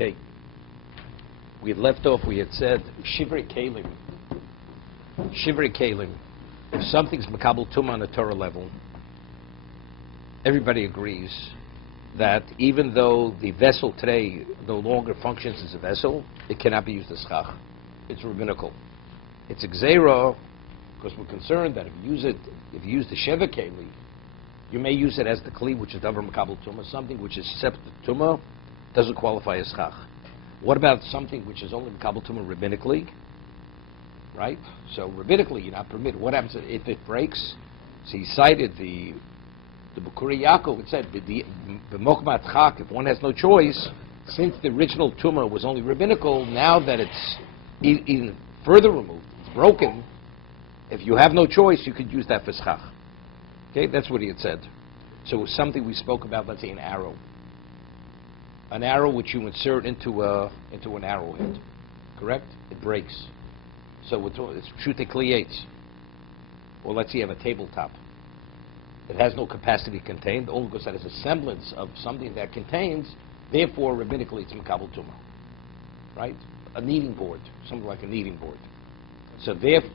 Okay. We had left off, we had said, Shivrei Kalim. Shivrei Kalim. If something's Makabel Tumah on a Torah level, everybody agrees that even though the vessel today no longer functions as a vessel, it cannot be used as schach. It's rabbinical. It's a gzeira, because we're concerned that if you use the Sheva Keli, you may use it as the Kli, which is Davar Makabel Tumah, something which is separate Tumah, doesn't qualify as schach. What about something which is only Makabel Tumah rabbinically? Right? So rabbinically, you're not permitted. What happens if it breaks? So he cited the Bukuri Yaakov. It said, "B'mokmat chak." If one has no choice, since the original tumah was only rabbinical, now that it's even further removed, it's broken. If you have no choice, you could use that for schach. Okay, that's what he had said. So it was something we spoke about. Let's say an arrow which you insert into an arrowhead. Correct? It breaks. So it's shute kliyates. Or let's say you have a tabletop. It has no capacity contained, only because that is a semblance of something that contains, therefore, rabbinically, it's Makabel Tumah. Right? A kneading board, something like a kneading board. So therefore,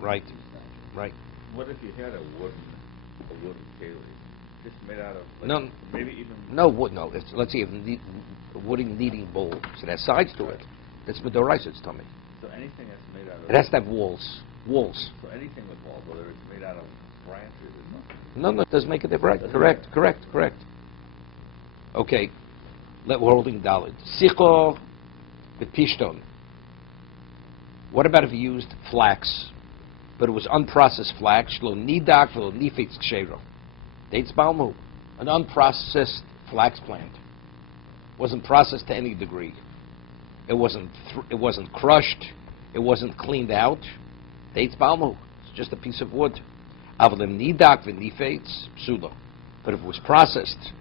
right. What if you had a wooden keli, just made out of, maybe even... No, wood, no. Let's say a wooden kneading bowl, so it has sides to it. That's Medoraisa, it's tummy. So anything that's made out of... It has to have walls. So anything with walls, whether it's made out of branches or nothing. No, it doesn't make a difference. Correct. Okay, we're holding Dalit. Sicho b'pishton. What about if you used flax, but it was unprocessed flax? Shlo nidak v'lo nifetz kshero. Dates balmu. An unprocessed flax plant. Wasn't processed to any degree. It wasn't crushed. It wasn't cleaned out. Dates balmu. It's just a piece of wood. Avalim nidak v'nifetz psula. But if it was processed,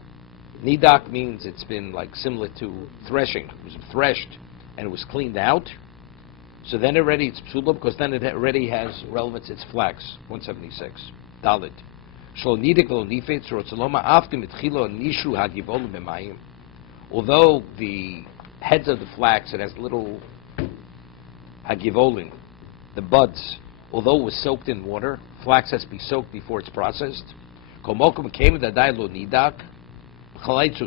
nidak means it's been like similar to threshing. It was threshed and it was cleaned out. So then already it's psula, because then it already has relevance. It's flax. 176. Dalit. Shlo nidak v'lo nifetz rotzaloma after mitchilo nishu hagivolim b'mayim. Although the heads of the flax, it has little hagivolim, the buds. Although it was soaked in water, flax has to be soaked before it's processed. So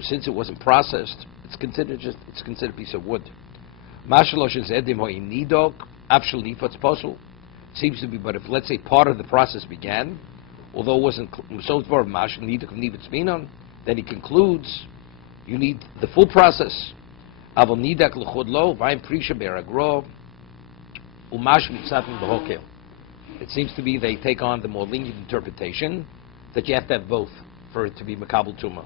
since it wasn't processed, it's considered a piece of wood. Seems to be, but if let's say part of the process began, although it wasn't so far, then he concludes you need the full process. It seems to be they take on the more lenient interpretation that you have to have both for it to be Makabel Tumah.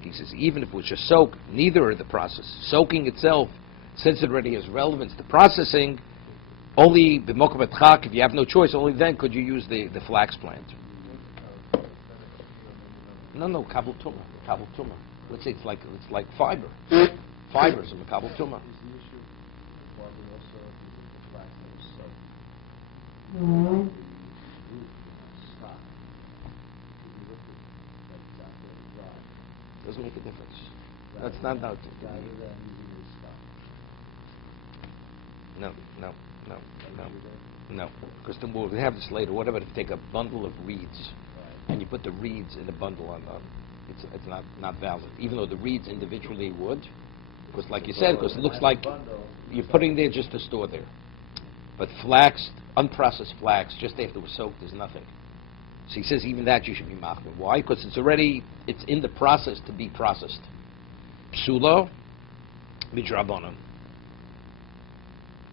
He says even if it was just soaked, neither of the process. Soaking itself, since it already has relevance to processing, only b'mokom atchak, if you have no choice, only then could you use the flax plant. No, Makabel Tumah. Let's say it's like fiber. Fibers of Makabel Tumah. Doesn't make a difference. That's not doubt. No. Because we'll have this later. What about if you take a bundle of reeds and you put the reeds in a bundle on it's not valid, even though the reeds individually would, because like you said, because it looks like you're putting there just to store there. But flax, unprocessed flax, just after it was soaked, is nothing. So he says even that you should be machmir. Why? Because it's in the process to be processed. Psula, midrabanan.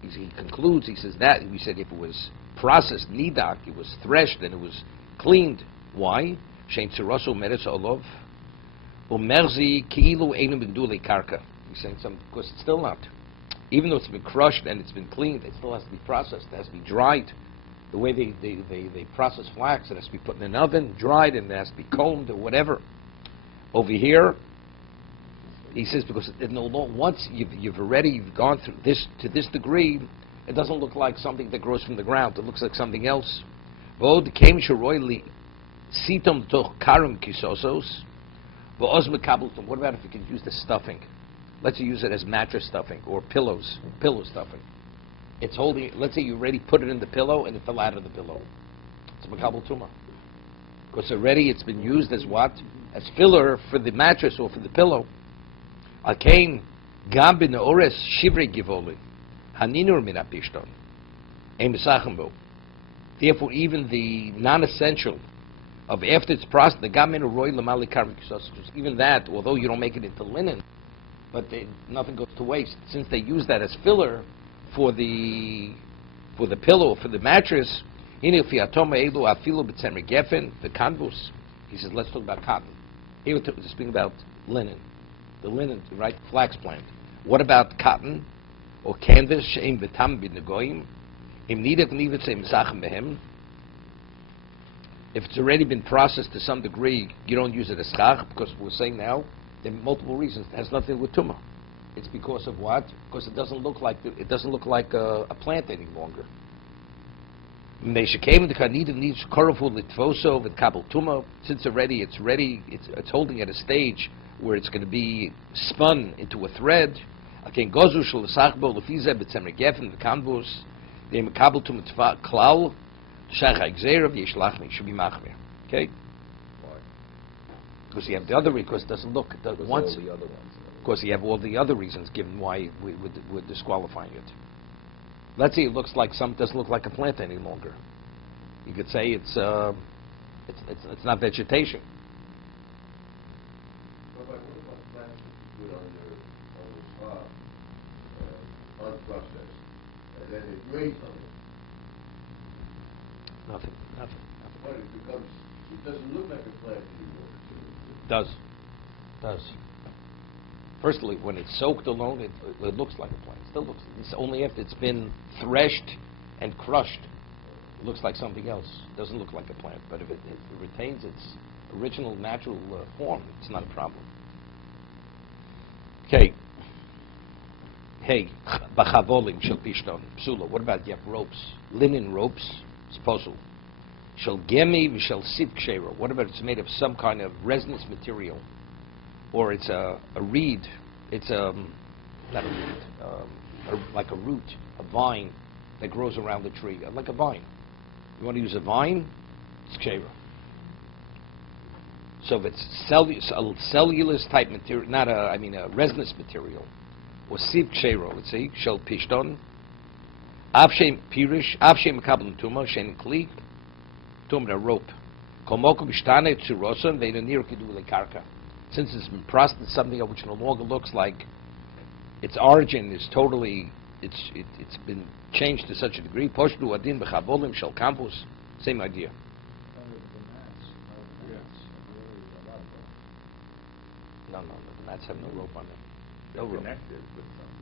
He concludes, he says that, we said if it was processed, nidak, it was threshed and it was cleaned. Why? Shein tziraso meretz olov, umerzi ki'ilu einu b'ndulei karka. He's saying something, because it's still not. Even though it's been crushed and it's been cleaned, it still has to be processed. It has to be dried. The way they process flax, it has to be put in an oven, dried, and it has to be combed or whatever. Over here, he says, because once you've already gone through this to this degree, it doesn't look like something that grows from the ground. It looks like something else. Sitom toch karum kisosos. What about if you can use the stuffing? Let's use it as mattress stuffing or pillow stuffing. It's holding. Let's say you already put it in the pillow and it fell out of the pillow. It's makabel tuma because already it's been used as what? As filler for the mattress or for the pillow. Alkein gam bin ores shivrei givoli haninur min apishton ein mesachembo. Therefore, even the non-essential of after it's processed, the gamin roy lamali karmikisos, even that, although you don't make it into linen, but nothing goes to waste since they use that as filler for the pillow, for the mattress. The canvas. He says, let's talk about cotton. Here we're speaking about linen, the linen, right? Flax plant. What about cotton or canvas? She'im v'tam b'negoyim. Im nidek nivet zachem behem. If it's already been processed to some degree, you don't use it as chach, because we're saying now there are multiple reasons. It has nothing to do with tumah. It's because of what? Because it doesn't look like a plant any longer. Since already it's holding at a stage where it's going to be spun into a thread. Okay? Why? Because you have the other because it doesn't look once. All the other ones. Because you have all the other reasons given why we're disqualifying it. Let's say it doesn't look like a plant any longer. You could say it's not vegetation. What about plastic you put on your unprocessed, and then it grates on it? Nothing. But it doesn't look like a plant anymore. Does. Firstly, when it's soaked alone, it looks like a plant. It still looks. It's only after it's been threshed and crushed, it looks like something else. It doesn't look like a plant. But if it retains its original natural form, it's not a problem. Okay. Hey, bachavolim shel pishton psula. What about you have ropes, linen ropes? Supposal. Shel gemi v'shel sid kshero. What about it's made of some kind of resinous material, or it's a reed? It's not a reed, like a root, a vine that grows around the tree, like a vine. You want to use a vine? It's kshero. So if it's cellulose type material, not a resinous material, or sid kshero. Let's see, shel pishton. Avshem pirish, avshem makabel tuma, shen kli, tumra rope. Komoko b'shtane tzuroson ve'inir kidu lekarka. Since it's been processed, something which no longer looks like its origin is totally, it's been changed to such a degree. Poshdu adin b'chavolim shel campus, same idea. No, the mats have no rope on them. They're No rope. connected with something.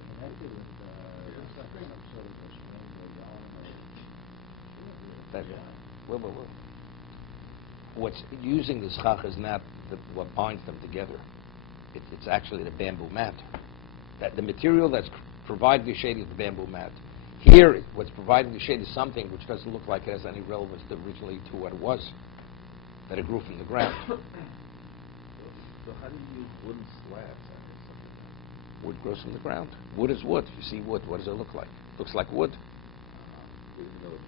Whoa. What's using the schach is not what binds them together. It's actually the bamboo mat. That the material that's providing the shade is the bamboo mat. Here, what's providing the shade is something which doesn't look like it has any relevance originally to what it was, that it grew from the ground. So how do you use wooden slabs on this? Wood grows from the ground. Wood is wood. You see wood. What does it look like? Looks like wood. Even though it's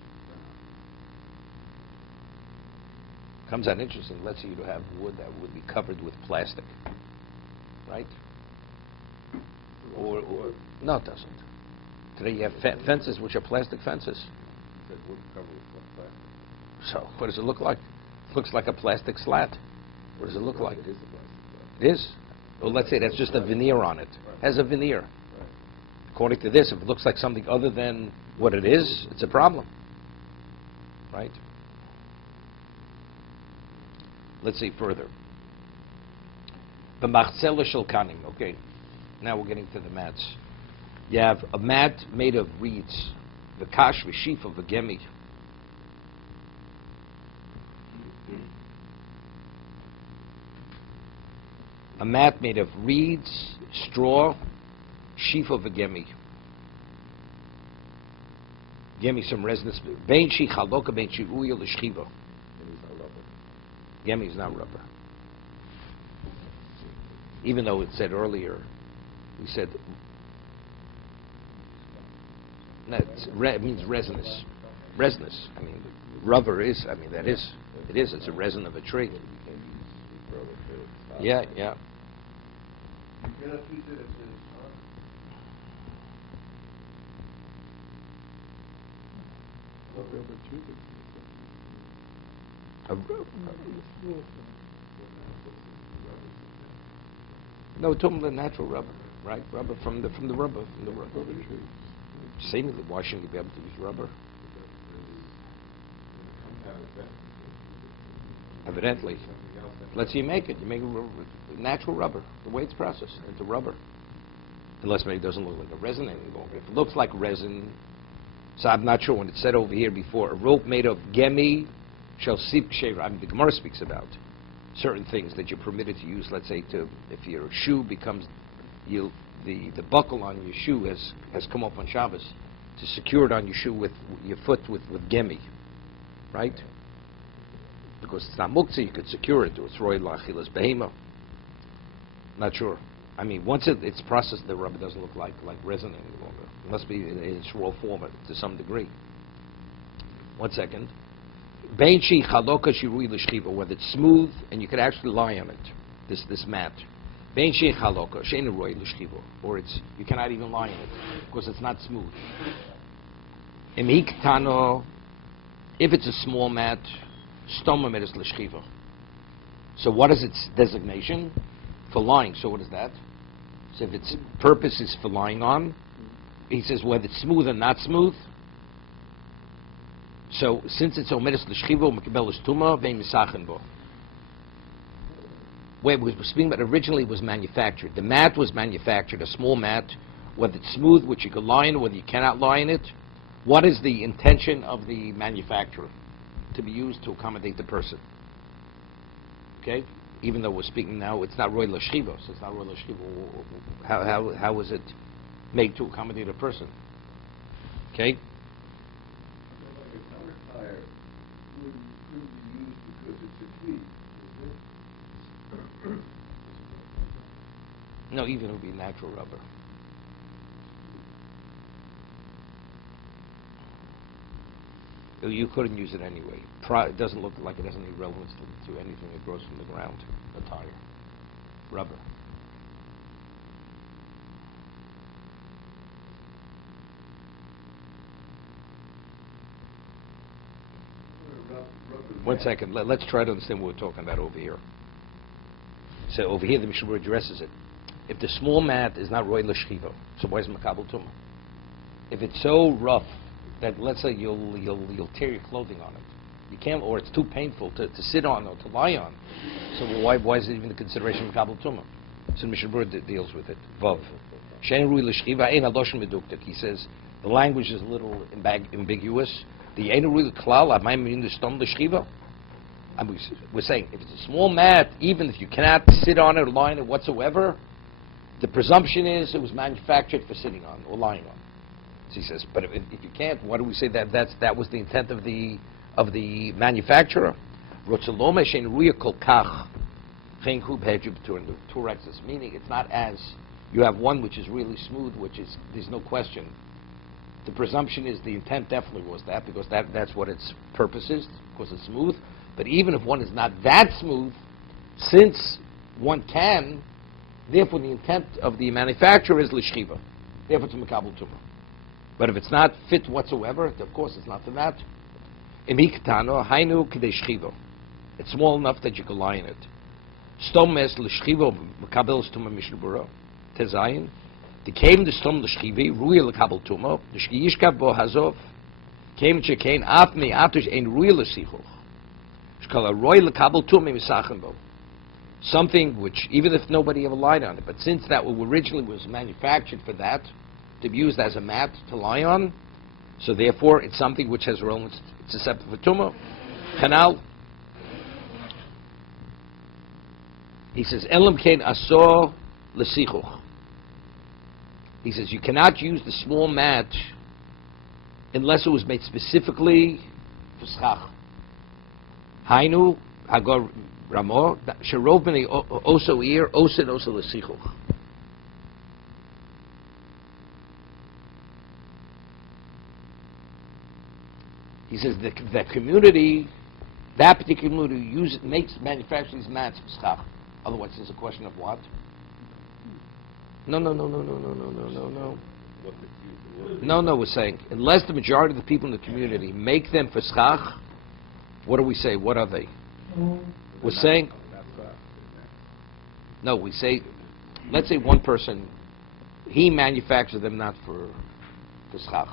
Comes out interesting. Let's say you have wood that would be covered with plastic, right? Or no, it doesn't. Today you have fences which are plastic fences. said wood covered with plastic. So what does it look like? It looks like a plastic slat. What does it look like? It is a plastic slat. It is. Well, let's say that's just a veneer on it. Right. Has a veneer. Right. According to this, if it looks like something other than what it is, it's a problem. Right? Let's see further. The machzela shel kanim. Okay, now we're getting to the mats. You have a mat made of reeds. The kash v'shif of a gemi. A mat made of reeds, straw, sheaf of a gemi. Gemi some resinous. Bein shi chaloka bein shi uya l'shchiva. Gemi is not rubber. Even though it said earlier, we said it means resinous. Resinous. I mean, rubber is. I mean, that is. It is. It's a resin of a tree. Yeah, yeah. You cannot use it as No, we're talking about natural rubber, right? Rubber from the rubber. Seemingly, why shouldn't you be able to use rubber? Evidently. Let's say you make it. You make it natural rubber, the way it's processed into rubber. Unless maybe it doesn't look like a resin any longer. If it looks like resin, so I'm not sure when it said over here before, a rope made of gemi shall sip ksheira. I mean, the Gemara speaks about certain things that you're permitted to use. Let's say if your shoe becomes, the buckle on your shoe has come up on Shabbos, to secure it on your shoe with your foot with gemi, right? Because it's not muktzah, you could secure it, or it's roy lachilas behema. Not sure. I mean, once it's processed, the rubber doesn't look like resin any longer. It must be in its raw form to some degree. 1 second. Bein shi chaloka shirui l'shchiva, whether it's smooth and you could actually lie on it. This mat. Bein shi chaloka she'en roy l'shchiva, or you cannot even lie on it because it's not smooth. Imik tano, if it's a small mat, stoma meres l'shchiva. So what is its designation? For lying. So what is that? So if its purpose is for lying on, he says whether it's smooth or not smooth. So since it's omeres l'shchiva mekabel tuma ve'misachen bo. Where we're speaking about originally was manufactured. The mat was manufactured, a small mat, whether it's smooth, which you can lie in, whether you cannot lie in it. What is the intention of the manufacturer? To be used to accommodate the person. Okay? Even though we're speaking now, it's not roy l'shchiva, so it's not roy l'shchiva. How was it made to accommodate a person? Okay? like a summer tire couldn't be used because it's a tree, isn't it? No, even it would be natural rubber. You couldn't use it anyway. It doesn't look like it has any relevance to anything that grows from the ground. A tire, rubber. One second. Let's try to understand what we're talking about over here. So over here, the Mishna Berura addresses it. If the small mat is not roy l'shchiva, so why is makabel tumah? If it's so rough that, let's say, you'll tear your clothing on it, you can't, or it's too painful to sit on or to lie on. So why is it even a consideration of makabel tumah? So Mishna Berura deals with it. Vav. Shein roy l'shchiva ein adoshen meduktik. He says the language is a little ambiguous. The ein roy l'klal amayim in the stom l'shchiva. We're saying if it's a small mat, even if you cannot sit on it or lie on it whatsoever, the presumption is it was manufactured for sitting on or lying on. So he says, but if you can't, why do we say that was the intent of the manufacturer? Meaning it's not as you have one which is really smooth, there's no question. The presumption is the intent definitely was that, because that's what its purpose is, because it's smooth. But even if one is not that smooth, since one can, therefore the intent of the manufacturer is l'shchiva. Therefore it's a makabel tumah. But if it's not fit whatsoever, of course it's not for that. It's small enough that you can lie in it. Stom es l'shchiva makabel tumah Mishna Berura. Tezayin. The came the stom l'shchivi ruya l'kabel tumah. The shkiyishka bo hazov. Came chekain afmi atush ein ruya l'sichuch. Something which, even if nobody ever lied on it, but since that originally was manufactured for that, to be used as a mat to lie on, so therefore it's something which has relevance, it's susceptible for tumah. Chanal. He says, Elam kein asor l'sichuch. He says, you cannot use the small mat unless it was made specifically for schach. Hainu, Hagor Ramo, Sherov b'nei oso ir, osid oso l'sichuch. He says the community, that particular community, manufactures these mats for schach. Otherwise, it's a question of what? No. No, we're saying, unless the majority of the people in the community make them for schach, what do we say? What are they? We're saying, no, we say, let's say one person, he manufactures them not for schach.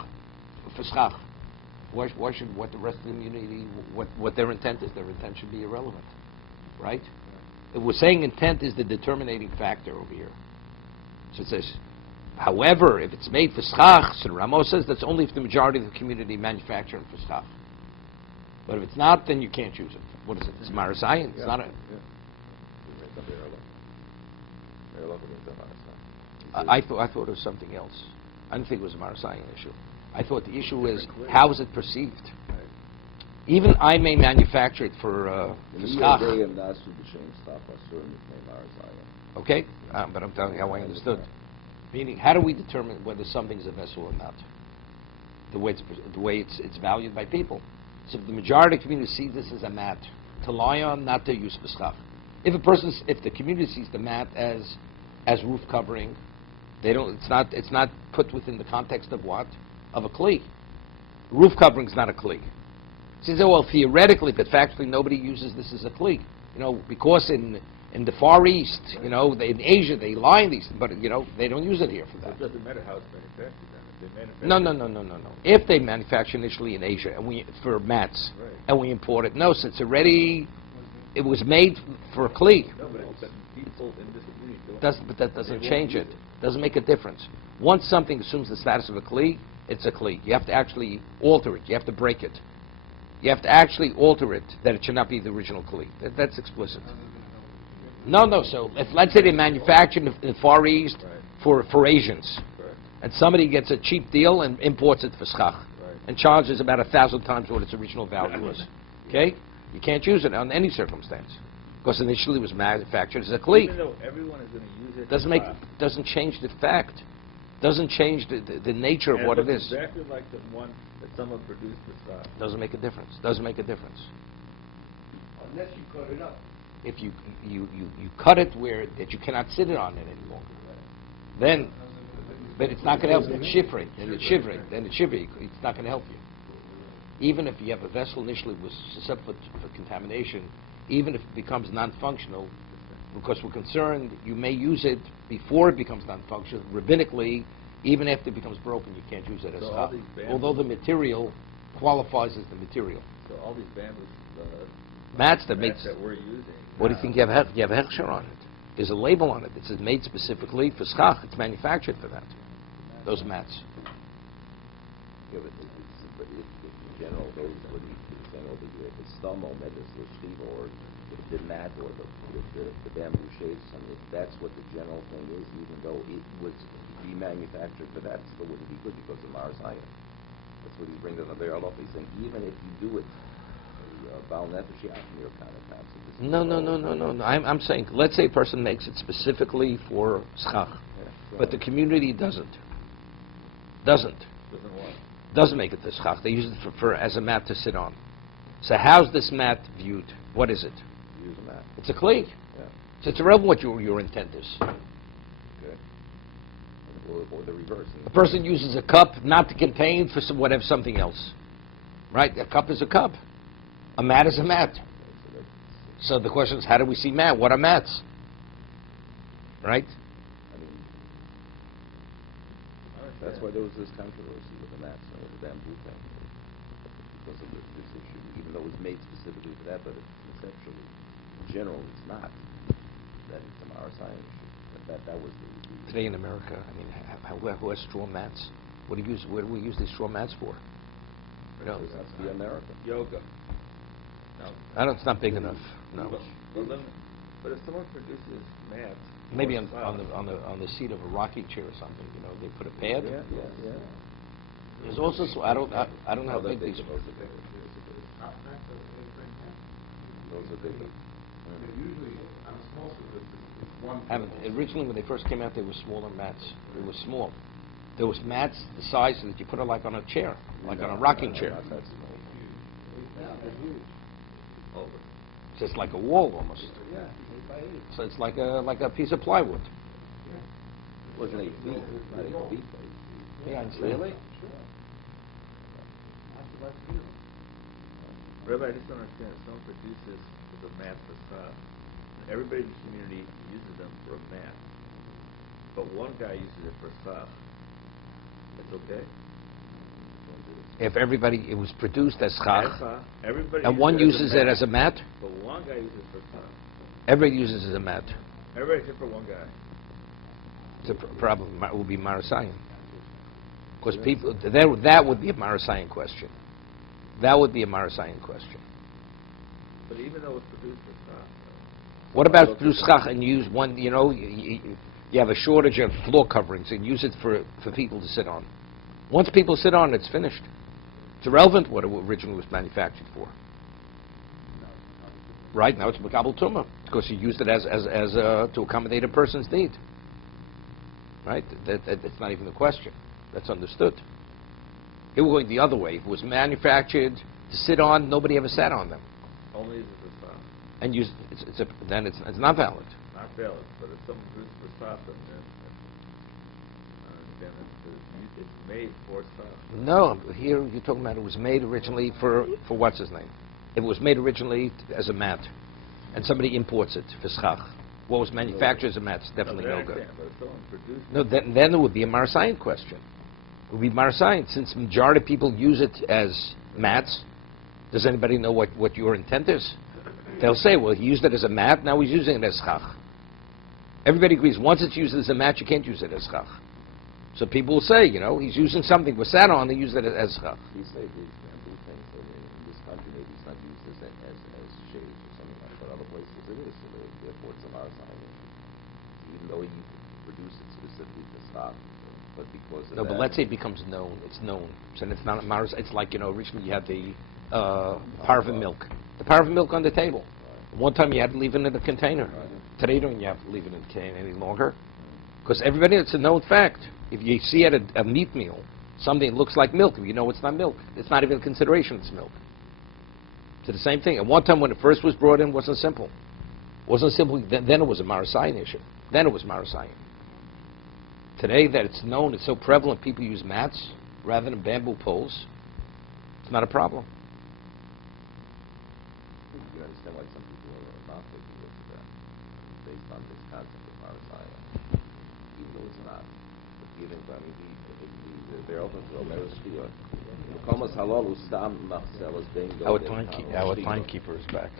For schach. Why should what the rest of the community, what their intent is? Their intent should be irrelevant, right? If we're saying intent is the determining factor over here. So it says, however, if it's made for schach, so Ramos says that's only if the majority of the community manufacture it for schach. But if it's not, then you can't use it. What is it? It's marasayan. It's not a... I thought it was something else. I didn't think it was a marasayan issue. I thought the issue is, how is it perceived? Even I may manufacture it for schach. Okay, but I'm telling you how I understood. Meaning, how do we determine whether something's a vessel or not? The way it's valued by people. So if the majority of the community sees this as a mat to lie on, not to use for schach. If the community sees the mat as roof covering, it's not put within the context of what? Of a kli. Roof covering is not a kli. She says, well, theoretically, but factually, nobody uses this as a kli. Because in the Far East, in Asia, they line these, but they don't use it here for that. It doesn't matter how it's manufactured. No. If they manufacture initially in Asia and for mats, right, and we import it, since it was made for a kli. No, but people in this community But that doesn't change it. Doesn't make a difference. Once something assumes the status of a kli, it's a kli. You have to actually alter it. You have to break it. You have to actually alter it that it should not be the original kli. That's explicit. No. So let's say they manufacture in the Far East for Asians, and somebody gets a cheap deal and imports it for schach, and charges about 1,000 times what its original value was. Okay, you can't use it on any circumstance because initially it was manufactured as a kli. Even though everyone is going to use it, doesn't change the fact. Doesn't change the nature of what it is. Exactly like the one that someone produced for schach. Doesn't make a difference. Doesn't make a difference. Unless you cut it up. If you cut it where that you cannot sit it on it any longer, then, but it's not going to help. It's shivering, it's not going to help you. Even if you have a vessel initially was susceptible for contamination, even if it becomes non-functional, because we're concerned you may use it before it becomes non-functional. Rabbinically, even after it becomes broken, you can't use it as schach, although the material qualifies as the material. So all these bamboo mats that we're using. What do you think you have a hechsher on it? There's a label on it that says made specifically for schach. It's manufactured for that. Those mats. Yeah, but if in general, those what you saying over here, the stomach, or the mat, or the bamboo shades, if that's what the general thing is, even though it was remanufactured for that, it still wouldn't be good because of Mars Iron. That's what he's bringing to the Bahya ibn Paquda. He's saying even if you do it, No. I'm saying, let's say a person makes it specifically for schach, but the community doesn't make it for schach. They use it for as a mat to sit on. So how's this mat viewed? What is it? Use a mat. It's a kli. Yeah. So it's irrelevant what your intent is. Okay. Or the reverse. A person uses a cup not to contain for something else. Right? A cup is a cup. A mat is a mat. So the question is, how do we see mat? What are mats? Right? I mean, that's why there was this controversy with the mats and with the bamboo thing. Because of this issue, even though it was made specifically for that, but it's conceptually, in general, it's not. That it's a Marasayan issue. That was the... Today in America, I mean, who has straw mats? Where do we use these straw mats for? That's the America. Yoga. No. It's not big enough. No. But if someone produces mats, maybe on the seat of a rocking chair or something, they put a pad. Yeah. There's also I don't know how big these are. Those are bigger. Usually, on small sukkahs, it's one. Originally, when they first came out, they were smaller mats. They were small. There was mats the size that you put it like on a chair, like on a rocking chair. Over. So it's like a wall almost. Yeah, 8 by 8. So it's like a piece of plywood. It wasn't 8 feet, not 8 feet. Yeah, I understand. Really? Rabbi, I just don't understand. If someone produces the mat for stuff, everybody in the community uses them for a mat, but one guy uses it for stuff. That's okay? If everybody, it was produced as schach, Everybody and one uses it as a mat, but one guy uses it for stuff. everybody uses it as a mat. Everybody except for one guy. It's a problem. It will be Marasayan. Because people, that would be a Marasayan question. That would be a Marasayan question. But even though it's produced for stuff. What about if produce schach and use one, you have a shortage of floor coverings and use it for people to sit on. Once people sit on it, it's finished. It's irrelevant what it originally was manufactured for. Right, now it's Makabel Tumah, because you used it as to accommodate a person's need. Right? That's not even the question. That's understood. It was going the other way. If it was manufactured to sit on, nobody ever sat on them. Only uses it for stuff. And then it's not valid. Not valid, but if someone produces for stuff, then it's made for stuff. No, here you're talking about it was made originally for what's his name? If it was made originally as a mat, and somebody imports it for schach, what was manufactured as a mat is definitely no good. But if someone produced No, then it would be a Marasayan question. It would be Marasayan. Since majority of people use it as mats, does anybody know what your intent is? They'll say, well, he used it as a mat, now he's using it as schach. Everybody agrees, once it's used as a mat, you can't use it as schach. So people will say, he's using something was sat on, they use it as schach. You say these bamboo things, in this country maybe it's not used as shades or something like that, but other places it is, so therefore it's a lot of time. Even though you produce it specifically for stock, but because of No, but that, let's say it becomes known. It's known. So it's not a Maras. It's like, originally you had the paraffin milk. The paraffin milk on the table. One time you had to leave it in a container. Today you don't have to leave it in a container any longer. Because everybody, it's a known fact. If you see at a meat meal, something that looks like milk, if you know it's not milk, it's not even a consideration it's milk. It's the same thing. At one time when it first was brought in, it wasn't simple. It wasn't simple. Then it was a Marasayan issue. Then it was Marasayan. Today that it's known, it's so prevalent, people use mats rather than bamboo poles. It's not a problem. you understand why some people are not taking it to that, based on this concept of Messiah, even though it's not. But given, they're open to a merit shviyah. Chovos HaLevavos stam machzelas bein Our timekeeper is back.